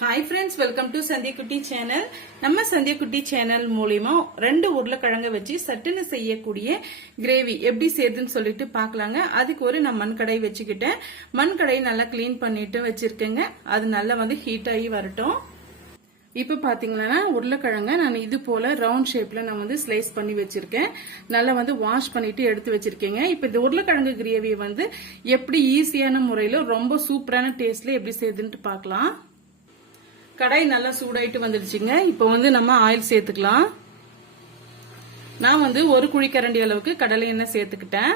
Hi friends, welcome to Sandhya குட்டி channel. நம்ம சந்தியா குட்டி சேனல் மூலியமா 2 உருளைக்கிழங்க வச்சு சட்டுன்னு செய்யக்கூடிய கிரேவி எப்படி செய்யுதுன்னு சொல்லிட்டு பார்க்கலாங்க. அதுக்கு நான் மண் கடாய் வச்சுக்கிட்டேன். மண் கடாய் நல்லா கிளீன் பண்ணிட்டு வச்சிருக்கேங்க. அது நல்லா ஹீட் ஆகி வரட்டும். இப்ப பாத்தீங்கன்னா உருளைக்கிழங்க நான் இது போல ரவுண்ட் ஷேப்ல நான் ஸ்லைஸ் பண்ணி வச்சிருக்கேன். நல்லா வாஷ் பண்ணிட்டு எடுத்து வச்சிருக்கேங்க. இப்ப இந்த உருளைக்கிழங்கு கிரேவி எப்படி ஈஸியான முறையில ரொம்ப சூப்பரான டேஸ்ட்ல எப்படி செய்யுதுன்னு பார்க்கலாம். கடாய் நல்லா சூடாயிட்டு வந்துடுச்சுங்க. இப்போ நம்ம ஆயில் சேர்த்துக்கலாம். நான் 1 குழிக்கரண்டி அளவுக்கு கடலை எண்ணெய் சேர்த்துக்கிட்டேன்.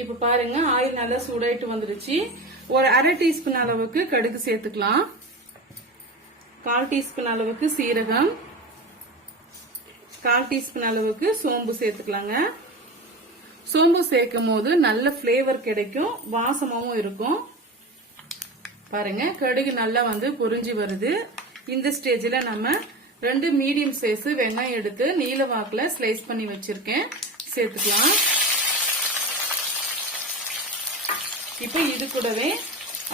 இப்ப பாருங்க ஆயில் நல்லா சூடாயிட்டு வந்துடுச்சு. ஒரு 1/2 டீஸ்பூன் அளவுக்கு கடுகு சேர்த்துக்கலாம். 1/4 டீஸ்பூன் அளவுக்கு சீரகம், 1/4 டீஸ்பூன் அளவுக்கு சோம்பு சேர்த்துக்கலாங்க. சோம்பு சேர்க்கும் போது நல்ல பிளேவர் கிடைக்கும், வாசமாவும் இருக்கும். பாருங்க கடுகு நல்லா பொரிஞ்சு வருது. இந்த ஸ்டேஜ்ல நம்ம 2 மீடியம் சைஸ் வெங்காயம் எடுத்து நீல வாக்குல ஸ்லைஸ் பண்ணி வச்சிருக்கேன், சேர்த்துக்கலாம். இப்ப இது கூடவே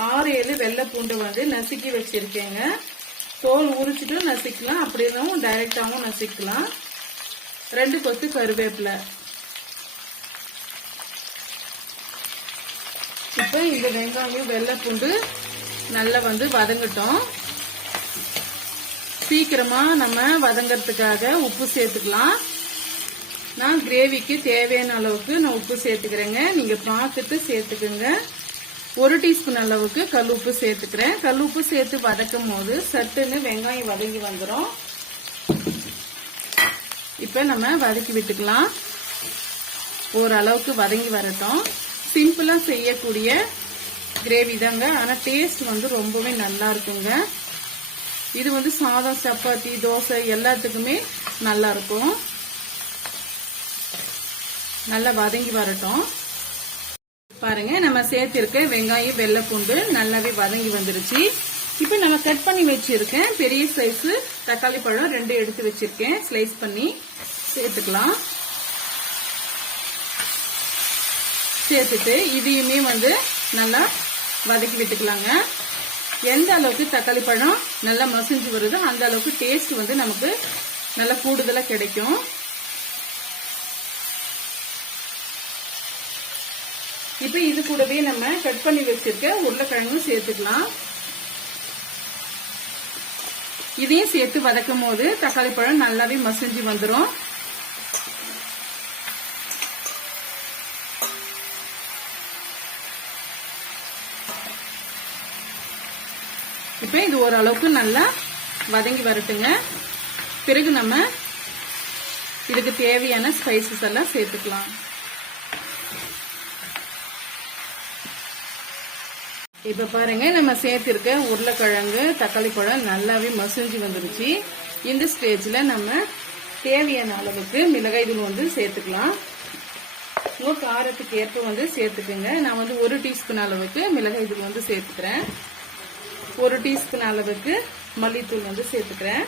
6-7 வெள்ளை பூண்டு நசுக்கி வச்சிருக்கேங்க. தோல் உரிச்சிட்டு நசுக்கலாம், அப்படியே டைரக்டாவும் நசுக்கலாம். 2 கொத்து கருவேப்பிலை. இப்ப இந்த வெங்காயம் வெள்ளை பூண்டு நல்லா வதங்கட்டும். சீக்கிரமா நம்ம வதங்கறதுக்காக உப்பு சேர்த்துக்கலாம். நான் கிரேவிக்கு தேவையான அளவுக்கு நான் உப்பு சேர்த்துக்கிறேங்க. நீங்க பார்த்துட்டு சேர்த்துக்குங்க. 1 டீஸ்பூன் அளவுக்கு கல் உப்பு சேர்த்துக்கிறேன். கல் உப்பு சேர்த்து வதக்கும் போது சட்டுன்னு வெங்காயம் வதங்கி வந்துடும். இப்ப நம்ம வதக்கி விட்டுக்கலாம். ஓரளவுக்கு வதங்கி வரட்டும். சிம்பிளா செய்யக்கூடிய கிரேவி தாங்க, ஆனா டேஸ்ட் ரொம்பவே நல்லா இருக்குங்க. இது சாதம், சப்பாத்தி, தோசை எல்லாத்துக்குமே நல்லா இருக்கும். நல்லா வதங்கி வரட்டும். பாருங்க நம்ம சேர்த்திருக்க வெங்காயம் வெள்ளை பூண்டு நல்லாவே வதங்கி வந்துருச்சு. இப்ப நம்ம கட் பண்ணி வச்சிருக்கேன் பெரிய சைஸ் தக்காளி பழம் 2 எடுத்து வச்சிருக்கேன், ஸ்லைஸ் பண்ணி சேர்த்துக்கலாம். சேர்த்துட்டு இதையுமே நல்லா வதக்கி விட்டுக்கலாங்க. எந்த அளவுக்கு தக்காளி பழம் நல்லா மசிஞ்சு வருதோ அந்த அளவுக்கு டேஸ்ட் நமக்கு நல்லா கூடுதலா கிடைக்கும். இப்ப இது கூடவே நம்ம கட் பண்ணி வச்சிருக்க உருளைக்கிழங்கு சேர்த்துக்கலாம். இதையும் சேர்த்து வதக்கும் போது தக்காளி பழம் நல்லாவே மசிஞ்சு வந்துடும். இப்ப இது ஓரளவுக்கு நல்லா வதங்கி வரட்டுங்க. பிறகு நம்ம இதுக்கு தேவையான ஸ்பைசஸ் எல்லாம் சேர்த்துக்கலாம். இப்ப பாருங்க நம்ம சேர்த்திருக்க உருளைக்கிழங்கு தக்காளி பழம் நல்லாவே மசிஞ்சு வந்துருச்சு. இந்த ஸ்டேஜ்ல நம்ம தேவையான அளவுக்கு மிளகாய் தூள் சேர்த்துக்கலாம். உங்க காரத்துக்கு ஏற்ப சேர்த்துக்குங்க. நான் 1 டீஸ்பூன் அளவுக்கு மிளகாய் தூள் சேர்த்துக்கிறேன். 1 டீஸ்பூன் அளவுக்கு மல்லித்தூள் சேர்த்துக்கிறேன்.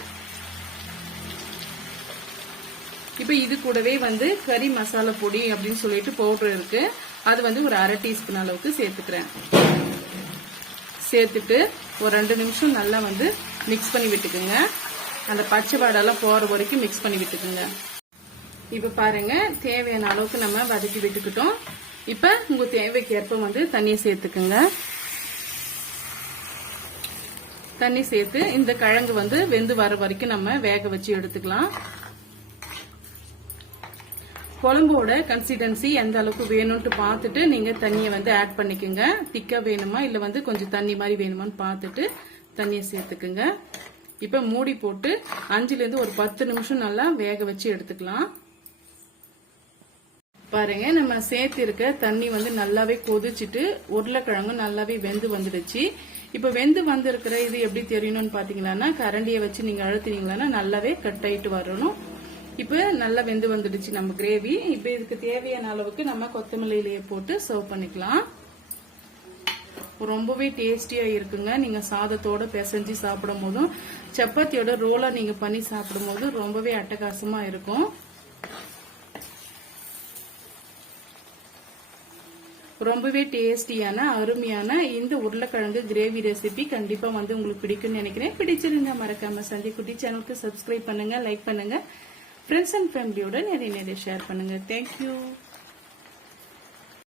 இப்ப இது கூடவே கறி மசாலா பொடி அப்படின்னு சொல்லிட்டு பவுடர் இருக்கு, அது ஒரு 1/2 டீஸ்பூன் அளவுக்கு சேர்த்துக்கிறேன். சேர்த்துட்டு ஒரு 2 நிமிஷம் நல்லா மிக்ஸ் பண்ணி விட்டுக்குங்க. அந்த பச்சை வாடெல்லாம் போற வரைக்கும் மிக்ஸ் பண்ணி விட்டுக்குங்க. இப்ப பாருங்க தேவையான அளவுக்கு நம்ம வதக்கி விட்டுக்கிட்டோம். இப்ப உங்க தேவைக்கு ஏற்ப தண்ணியை சேர்த்துக்குங்க. தண்ணி சேர்த்து இந்த கிழங்கு வெந்து வர வரைக்கும் நம்ம வேக வச்சு எடுத்துக்கலாம். குழம்போட கன்சிஸ்டன்சி எந்த அளவுக்கு வேணும்னு பார்த்துட்டு நீங்க தண்ணியை ஆட் பண்ணிக்கோங்க. திக்கா வேணுமா இல்ல கொஞ்சம் தண்ணி மாதிரி வேணுமான்னு பார்த்துட்டு தண்ணியை சேர்த்துக்குங்க. இப்ப மூடி போட்டு 5 ல இருந்து ஒரு 10 நிமிஷம் நல்லா வேக வச்சு எடுத்துக்கலாம். பாருங்க நம்ம சேர்த்திருக்க தண்ணி நல்லாவே கொதிச்சுட்டு உருளைக்கிழங்கு நல்லாவே வெந்து வந்துடுச்சு. இப்ப வெந்து வந்திருக்கிற இது எப்படி தெரியணும்னு பாத்தீங்கன்னா கரண்டியை வச்சு நீங்க அழுத்தினீங்கன்னா நல்லாவே கட் ஆயிட்டு வரணும். இப்ப நல்லா வெந்து வந்துடுச்சு நம்ம கிரேவி. இப்ப இதுக்கு தேவையான அளவுக்கு நம்ம கொத்தமல்லியிலேயே போட்டு சர்வ் பண்ணிக்கலாம். ரொம்பவே டேஸ்டியா இருக்குங்க. நீங்க சாதத்தோட பிசைஞ்சு சாப்பிடும் போதும் சப்பாத்தியோட ரோலா நீங்க பண்ணி சாப்பிடும் போது ரொம்பவே அட்டகாசமா இருக்கும். ரொம்பவே டேஸ்டியான அருமையான இந்த உருளைக்கிழங்கு கிரேவி ரெசிபி கண்டிப்பா வந்து உங்களுக்கு பிடிக்கும்னு நினைக்கிறேன். பிடிச்சிருந்தா மறக்காம சந்தியா குட்டி சேனலுக்கு சப்ஸ்கிரைப் பண்ணுங்க, லைக் பண்ணுங்க, ஃப்ரெண்ட்ஸ் அண்ட் ஃபேமிலியோட நிறைய ஷேர் பண்ணுங்க. தேங்க்யூ.